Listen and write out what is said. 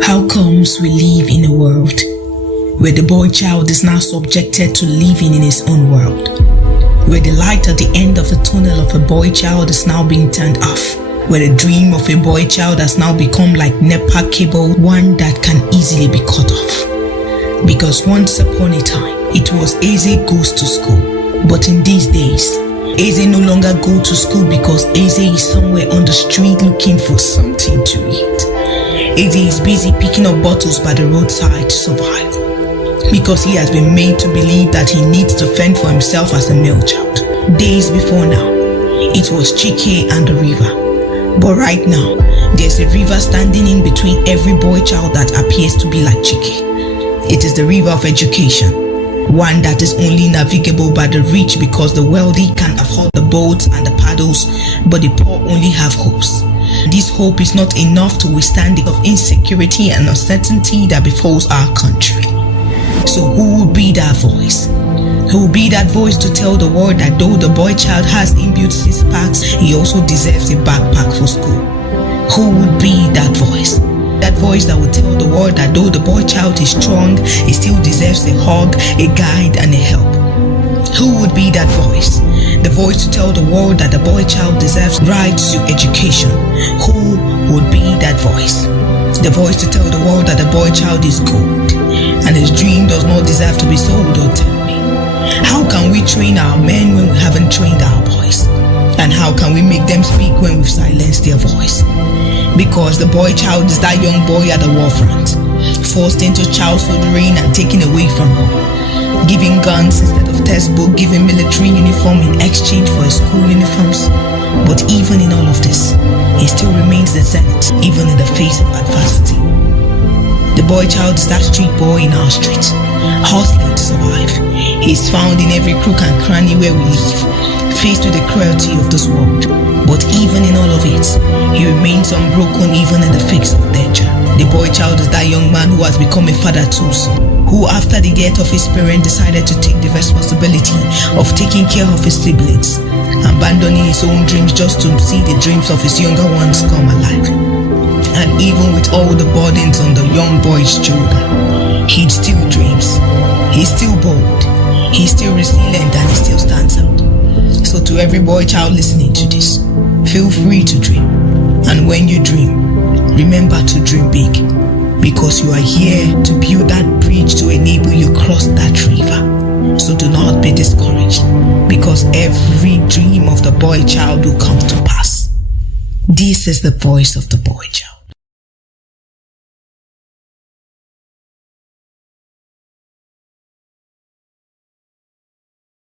How comes we live in a world where the boy child is now subjected to living in his own world, where the light at the end of the tunnel of a boy child is now being turned off, where the dream of a boy child has now become like NEPA cable, one that can easily be cut off? Because once upon a time, it was Eze goes to school, but in these days, Eze no longer go to school because Eze is somewhere on the street looking for something to eat. Eze is busy picking up bottles by the roadside to survive, because he has been made to believe that he needs to fend for himself as a male child. Days before now, it was Chike and the river. But right now, there's a river standing in between every boy child that appears to be like Chike. It is the river of education, one that is only navigable by the rich because the wealthy can afford the boats and the paddles, but the poor only have hopes. This hope is not enough to withstand the of insecurity and uncertainty that befalls our country. So who will be that voice? Who will be that voice to tell the world that though the boy child has inbuilt 6 packs, he also deserves a backpack for school? Who would be that voice? That voice that would tell the world that though the boy child is strong, he still deserves a hug, a guide, and a help. Who would be that voice? The voice to tell the world that the boy child deserves rights to education. Who would be that voice? The voice to tell the world that the boy child is gold, and his dream does not deserve to be sold. Or tell me, how can we train our men when we haven't trained our boys? And how can we make them speak when we've silenced their voice? Because the boy child is that young boy at the war front, forced into child soldering and taken away from home, giving guns instead of textbook, giving military uniform in exchange for his school uniforms. But even in all of this, he still remains the zenith, even in the face of adversity. The boy child is that street boy in our street, hustling to survive. He is found in every crook and cranny where we live, faced with the cruelty of this world. But even in all of it, he remains unbroken even in the face of danger. The boy child is that young man who has become a father too soon, who after the death of his parent decided to take the responsibility of taking care of his siblings, abandoning his own dreams just to see the dreams of his younger ones come alive. And even with all the burdens on the young boy's shoulder, he still dreams, he's still bold, he's still resilient, and he still stands out. So to every boy child listening to this, feel free to dream. And when you dream, remember to dream big, because you are here to build that bridge to enable you cross that river. So do not be discouraged, because every dream of the boy child will come to pass. This is the voice of the boy child.